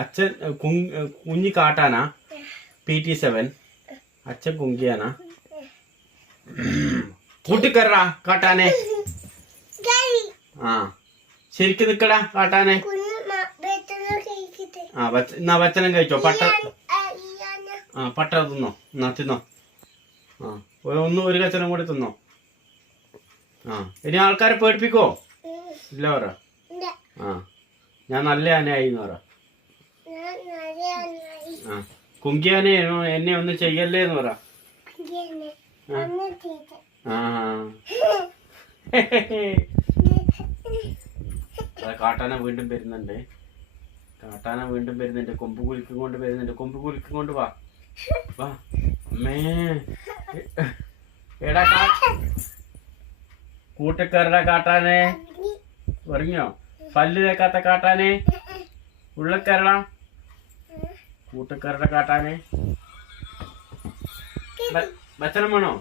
അച്ഛൻ കുഞ്ഞി കാട്ടാനാ PT7. അച്ഛൻ കുങ്കിയാനാ. കൂട്ടിക്കറാ കാട്ടാനെ. ആ ശരിക്കും നിക്കടാ കാട്ടാനെ. എന്നാ ഭക്ഷണം കഴിച്ചോ. പട്ട തിന്നോ. എന്നാ തിന്നോ. ഒരു കച്ചനം കൂടി തിന്നോ. ഇനി ആൾക്കാരെ പേടിപ്പിക്കോ ഇല്ല പറ. ഞാൻ നല്ല ആനയായിന്ന് പറ. കുങ്കിയാനെ എന്നെ ഒന്നും ചെയ്യല്ലേ എന്ന് പറ. കാട്ടാന വീണ്ടും വരുന്നുണ്ട്. കൊമ്പ് കുലുക്കും കൊണ്ട് വരുന്നുണ്ട്. വാ അമ്മേ. എടാ കൂട്ടിക്കറട കാട്ടാനെ. പറഞ്ഞോ പല്ല് തേക്കാത്ത കാട്ടാനെ. ഉള്ളക്കരട കൂട്ടിക്കറട കാട്ടാനെ. ഭക്ഷണം വേണോ.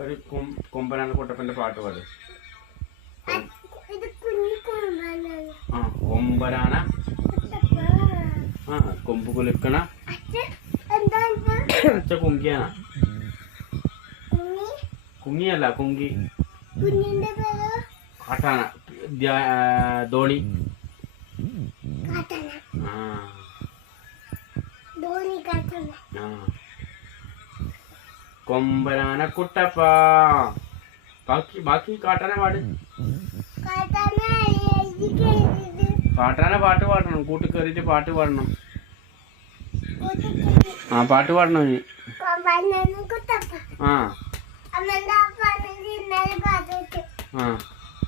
ഒരു കൊമ്പനാണ് കുട്ടപ്പന്റെ പാട്ട് പാട്. കൊമ്പനാന കൊമ്പ് കുലുക്കണ അച്ഛ കുങ്കിയാന. കുങ്ങിയല്ല കുങ്കി. കാട്ടാന ധോണി. കൊമ്പനാന കുട്ടപ്പ. ബാക്കി കാട്ടാന പാട്. കാട്ടാന പാട്ട് പാടണം. കൂട്ടി കയറിയിട്ട് പാട്ട് പാടണം. പാട്ട് പാടണം നീ.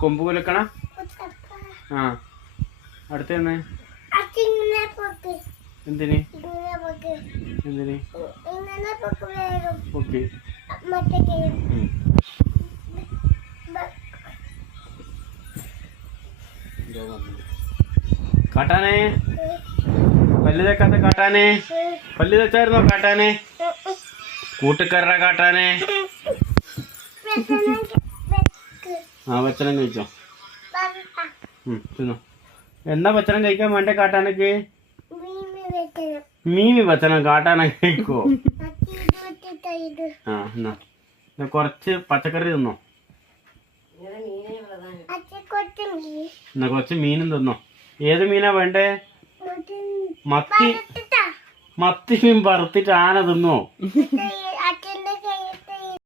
കൊമ്പ് കുലക്കണ. അടുത്തന്നെ എന്തിന് ഓക്കെ. കാട്ടാനെ പല്ല് തേക്കാത്ത കാട്ടാനെ. പല്ല് തേച്ചായിരുന്നോ കാട്ടാനെ. കൂട്ടുകാരുടെ കാട്ടാനെ. ഭക്ഷണം കഴിച്ചോ. തിന്നോ. എന്താ ഭക്ഷണം കഴിക്കാൻ വേണ്ട കാട്ടാനക്ക്. മീമി ഭക്ഷണം കാട്ടാന കഴിക്കോ. എന്നാ കൊറച്ച് പച്ചക്കറി തിന്നോ. എന്നാ കൊറച്ച് മീനും തിന്നോ. ഏത് മീനാ വേണ്ടേ. മത്തി മീൻ വറുത്തിട്ട് ആന തിന്നോ.